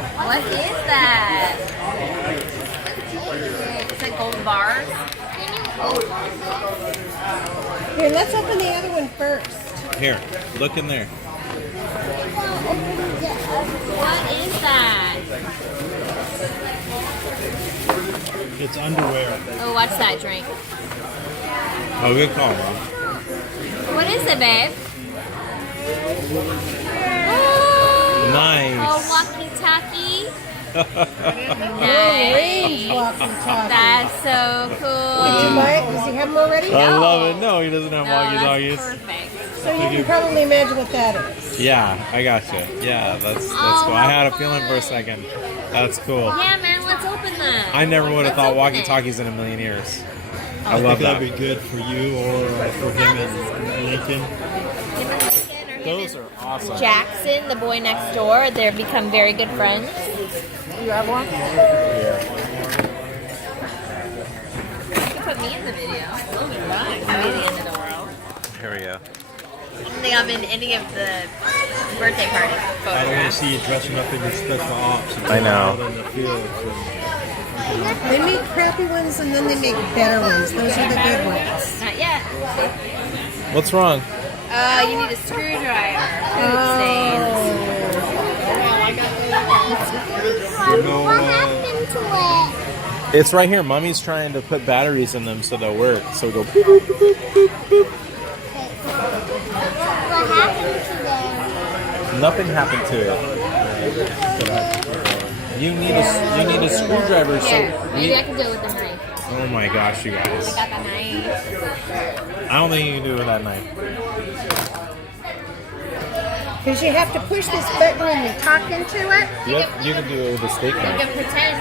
What is that? It's like gold bars. Here, let's open the other one first. Here, look in there. What is that? It's underwear. Oh, what's that drink? Oh, good call, Mom. What is it, babe? Nice. Oh, walkie-talkie. Range Nice. walkie-talkie. That's so Did you cool. buy it? Does he have them already? I love it. No, he doesn't have No, that's walkie-talkies. perfect. So you can probably imagine what that is. Yeah, I gotcha. Yeah, that's cool. I had a feeling for a second. That's cool. Yeah, man, let's open them. I never would have Let's thought open it. walkie-talkies in a million years. I I love think that. that'd be good for you or for him and Lincoln. Those are awesome. Jackson, the boy next door, they've become very good friends. You have one? You can put me in the video. Those are mine. I'll be the end of the world. Here we go. I don't think I'm in any of the birthday party I don't want to photographs. see you dressing up in your special ops. And I know. Out in the fields They make crappy ones and then they make better ones. Those are the good ones. Not yet. What's wrong? You need a screwdriver. Food stains. What happened to it? It's right here. Mommy's trying to put batteries in them so they'll work. So we go boop, boop, boop, boop, boop, boop. What happened to them? Nothing happened to it. You need a screwdriver. Here, So maybe I can do it with the knife. oh my gosh, you I guys! got the knife. I don't think you can do it with that knife. Because you have to push this button when you talk into it. You can do it with a steak You knife. can pretend.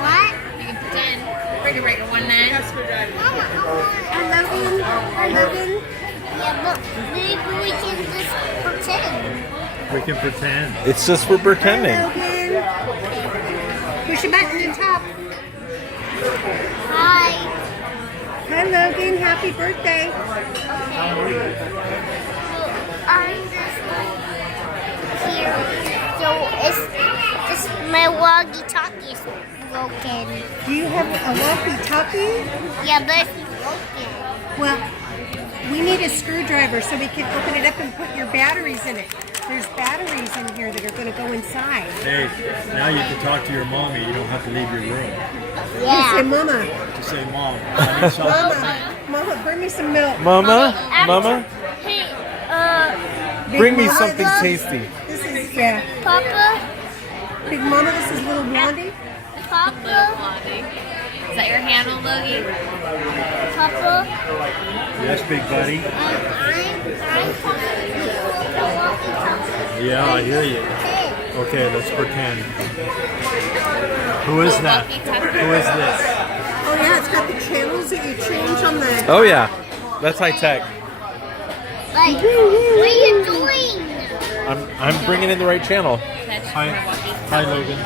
What? You can pretend. Break right one man. Mama, I love him. I love him. yeah, but maybe we can just pretend. We can pretend. It's just for pretending. Logan. Push a button to top. Hi. Hi, Logan. Happy birthday. I'm just here. So it's my walkie-talkie's broken. Do you have a walkie-talkie? Yeah, but it's broken. Well, we need a screwdriver so we can open it up and put your batteries in it. There's batteries in here that are going to go inside. Hey, now you can talk to your mommy. You don't have to leave your room. Say, Yeah. Mama, To say, Mom, I need something. Mama, bring me some milk. Mama, Mama, Hey, Big bring me Mama, something tasty. This is, yeah. Papa, Big Mama, this is little Blondie. Papa, Is that your handle, Logie? Papa. Yes, big buddy. I'm talking to the walkie-talkie. Yeah, I hear you. Hey. Okay, let's pretend. Who is that? Who is this? Oh, yeah, it's got the channels that you change on the... Oh yeah, that's high tech. Like, what are you doing? I'm bringing in the right channel. That's Hi, your walkie. hi, Logan.